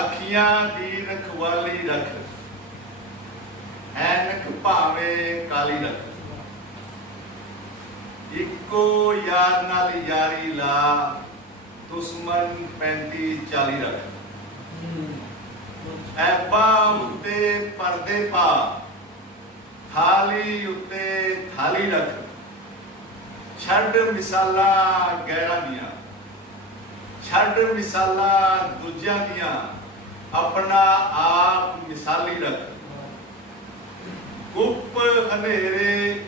ਅੱਖੀਆਂ ਦੀ ਰਖਵਾਲੀ ਰੱਖ। ਐਨਕ ਭਾਵੇਂ ਕਾਲੀ ਰੱਖ। ਇੱਕੋ ਯਾਰ ਨਾਲ ਯਾਰੀ ਲਾ ਦੁਸ਼ਮਨ 35 40 ਰੱਖ। ਐਬਾ ਉੱਤੇ ਪਰਦੇ ਪਾ, ਥਾਲੀ ਉੱਤੇ ਥਾਲੀ ਰੱਖ। ਛੱਡ ਮਿਸਾਲਾ ਗੈਰਾਂ ਦੀਆਂ। ਛੱਡ ਮਿਸਾਲਾਂ ਦੂਜਿਆਂ ਦੀਆਂ, ਆਪਣਾ ਆਪ ਮਿਸਾਲੀ ਰੱਖ। ਗੁੱਪ ਹਨੇਰੇ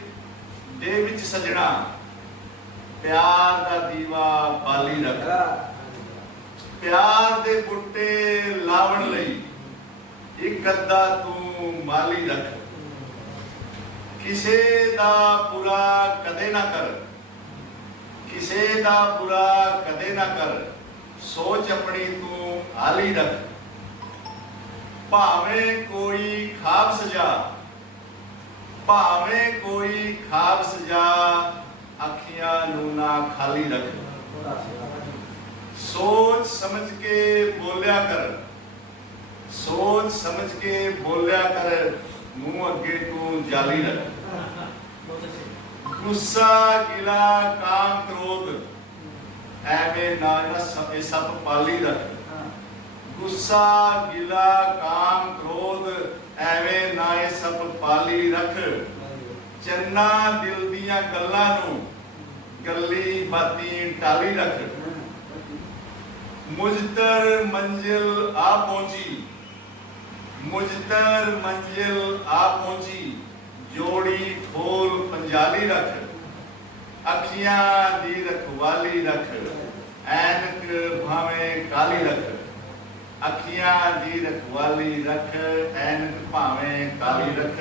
ਦੇ ਵਿੱਚ ਸਜਣਾ, ਪਿਆਰ ਦਾ ਦੀਵਾ ਬਾਲੀ ਰੱਖ। ਪਿਆਰ ਦੇ ਬੁੱਟੇ ਲਾਵਣ ਲਈ, ਇੱਕ ਅੱਧਾ ਤੂੰ ਮਾਲੀ ਰੱਖ। ਕਿਸੇ ਦਾ ਬੁਰਾ ਕਦੇ ਨਾ ਕਰ। ਕਿਸੇ ਦਾ ਬੁਰਾ ਕਦੇ ਨਾ ਕਰ। ਸੋਚ ਆਪਣੀ ਤੂੰ ਹਾਲੀ ਰੱਖ। ਭਾਵੇਂ ਕੋਈ ਖਾਬ ਸਜਾ ਭਾਵੇਂ ਕੋਈ ਖਾਬ ਸਜਾ ਅੱਖੀਆਂ ਨੂੰ ਨਾ ਖਾਲੀ ਰੱਖ। ਸੋਚ ਸਮਝ ਕੇ ਬੋਲਿਆ ਕਰ। ਸੋਚ ਸਮਝ ਕੇ ਬੋਲਿਆ ਕਰ ਮੂੰਹ ਅੱਗੇ ਤੂੰ ਜਾਲੀ ਰੱਖ। ਗੁੱਸਾ ਗਿਲਾ ਐਵੇਂ ਨਾ ਸਭ ਇਹ ਸਭ ਪਾਲੀ ਰੱਖ ਗੁੱਸਾ ਗਿਲਾ ਕਾਮ ਕ੍ਰੋਧ ਐਵੇਂ ਨਾ ਇਹ ਸਭ ਪਾਲੀ ਰੱਖ। ਚੰਨਾ ਦਿਲ ਦੀਆਂ ਗੱਲਾਂ ਨੂੰ ਗੱਲੀ ਬਾਤੀ ਟਾਲੀ ਰੱਖ। ਮੁਜਤਰ ਮੰਜ਼ਿਲ ਆ ਪਹੁੰਚੀ। ਮੁਜਤਰ ਮੰਜ਼ਿਲ ਆ ਪਹੁੰਚੀ। ਜੋੜੀ ਖੋਲ ਪੰਜਾਲੀ ਰੱਖ। ਅੱਖੀਆਂ ਦੀ ਰਖਵਾਲੀ ਰੱਖ। ਐਨਕ ਭਾਵੇਂ ਕਾਲੀ ਰੱਖ, ਅੱਖੀਆਂ ਦੀ ਰਖਵਾਲੀ ਰੱਖ, ਐਨਕ ਭਾਵੇਂ ਕਾਲੀ ਰੱਖ,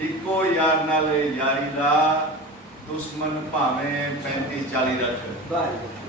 ਇੱਕੋ ਯਾਰ ਨਾਲ ਯਾਰੀ ਦਾ ਦੁਸ਼ਮਨ ਭਾਵੇਂ 35 40 ਰੱਖ। ਵਾਹਿਗੁਰੂ।